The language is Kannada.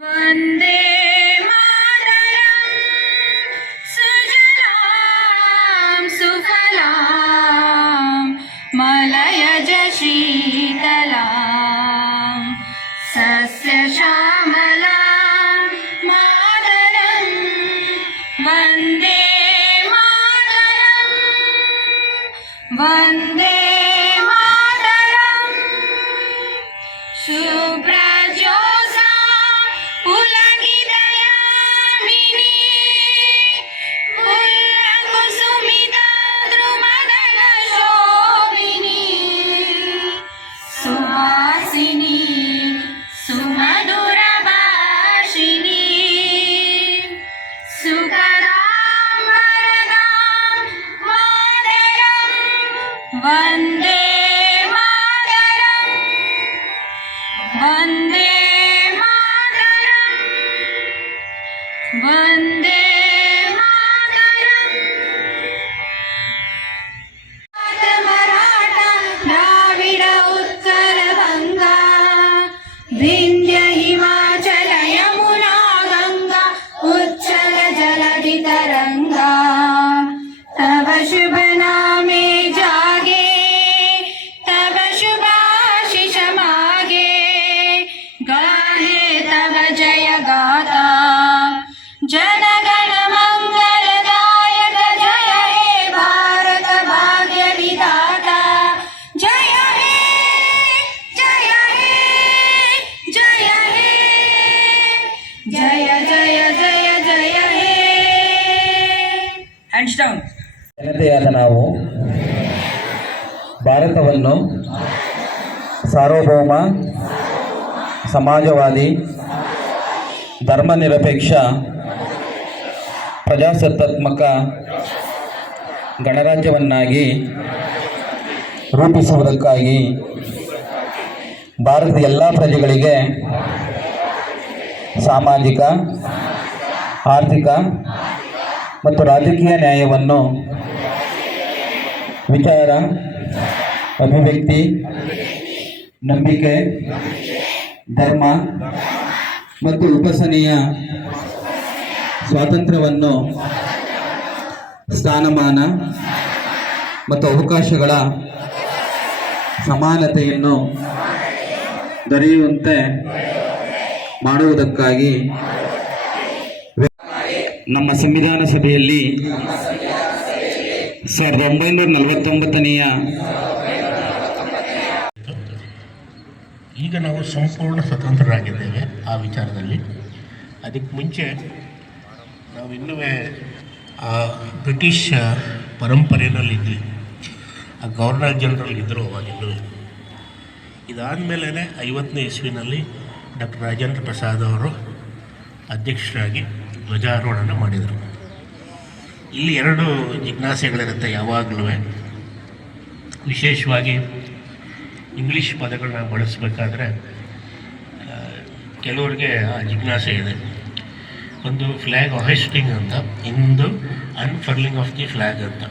ವಂದೇ ಮಾತರಂ ಸುಜಲಾಂ ಸುಫಲಾಂ ಮಲಯಜ ಶೀತಲಾಂ ಸಸ್ಯ ಶ್ಯಾಮಲಾಂ ಮಾತರಂ ವಂದೇ ಮಾತರಂ ವಂದೇ ಮಾತರಂ ಶುಭ್ರಜೋತ್ಸ್ನಾ पुलकितयामिनी पुल्लकुसुमितद्रुमदलशोभिनी सुहासिनी सुमधुरभाषिणी सुखदां वरदां मातरं वन्दे मातरं वन्दे ವಂದೇ ಮಾತರಂ ಮರಾಠ ದ್ರಾವಿಡ ಉತ್ಕಲ ಬಂಗ ವಿಂಧ್ಯ ಹಿಮಾಚಲ ಯಮುನಾ ಗಂಗಾ ಉಚ್ಚಲ ಜಲಧಿ ತರಂಗ ತವ ಶುಭ ನಾಮೆ ಜಾಗೆ ತವ ಶುಭಾಶಿಷ ಮಾಗೆ ಗಾಹೆ ತವ ಜಯ ಗಾತಾ जनगण मंगलदायक जय हे भारत भाग्य विधाता जय हे जय हे जय हे जय जय जय जय हे हैंड्स डाउन ಜನತೆಯಾದ ನಾವು ಭಾರತವನ್ನು ಸಾರ್ವಭೌಮ ಸಮಾಜವಾದಿ ಧರ್ಮನಿರಪೇಕ್ಷ ಪ್ರಜಾಸತ್ತಾತ್ಮಕ ಗಣರಾಜ್ಯವನ್ನಾಗಿ ರೂಪಿಸುವುದಕ್ಕಾಗಿ ಭಾರತದ ಎಲ್ಲ ಪ್ರಜೆಗಳಿಗೆ ಸಾಮಾಜಿಕ ಆರ್ಥಿಕ ಮತ್ತು ರಾಜಕೀಯ ನ್ಯಾಯವನ್ನು ವಿಚಾರ ಅಭಿವ್ಯಕ್ತಿ ನಂಬಿಕೆ ಧರ್ಮ ಮತ್ತು ಉಪಾಸನೆಯ ಸ್ವಾತಂತ್ರ್ಯವನ್ನು ಸ್ಥಾನಮಾನ ಮತ್ತು ಅವಕಾಶಗಳ ಸಮಾನತೆಯನ್ನು ದೊರೆಯುವಂತೆ ಮಾಡುವುದಕ್ಕಾಗಿ ನಮ್ಮ ಸಂವಿಧಾನ ಸಭೆಯಲ್ಲಿ 1949ನೆಯ ಈಗ ನಾವು ಸಂಪೂರ್ಣ ಸ್ವತಂತ್ರರಾಗಿದ್ದೇವೆ ಆ ವಿಚಾರದಲ್ಲಿ. ಅದಕ್ಕೆ ಮುಂಚೆ ನಾವು ಇನ್ನೂ ಬ್ರಿಟಿಷ್ ಪರಂಪರೆಯಲ್ಲಿದ್ವಿ. ಆ ಗವರ್ನರ್ ಜನರಲ್ ಇದ್ದರು ಅವಾಗಿನ್ನೂ. ಇದಾದಮೇಲೆ 50ನೇ ಇಸ್ವಿನಲ್ಲಿ ಡಾಕ್ಟರ್ ರಾಜೇಂದ್ರ ಪ್ರಸಾದ್ ಅವರು ಅಧ್ಯಕ್ಷರಾಗಿ ಧ್ವಜಾರೋಹಣ ಮಾಡಿದರು. ಇಲ್ಲಿ 2 ಜಿಜ್ಞಾಸೆಗಳಿರುತ್ತೆ ಯಾವಾಗಲೂ. ವಿಶೇಷವಾಗಿ ಇಂಗ್ಲೀಷ್ ಪದಗಳನ್ನ ಬಳಸಬೇಕಾದ್ರೆ ಕೆಲವರಿಗೆ ಆ ಜಿಜ್ಞಾಸೆ ಇದೆ. ಒಂದು ಫ್ಲ್ಯಾಗ್ ಹಾಯ್ಸ್ಟಿಂಗ್ ಅಂತ, ಇನ್ನೊಂದು ಅನ್ಫರ್ಲಿಂಗ್ ಆಫ್ ದಿ ಫ್ಲ್ಯಾಗ್ ಅಂತ.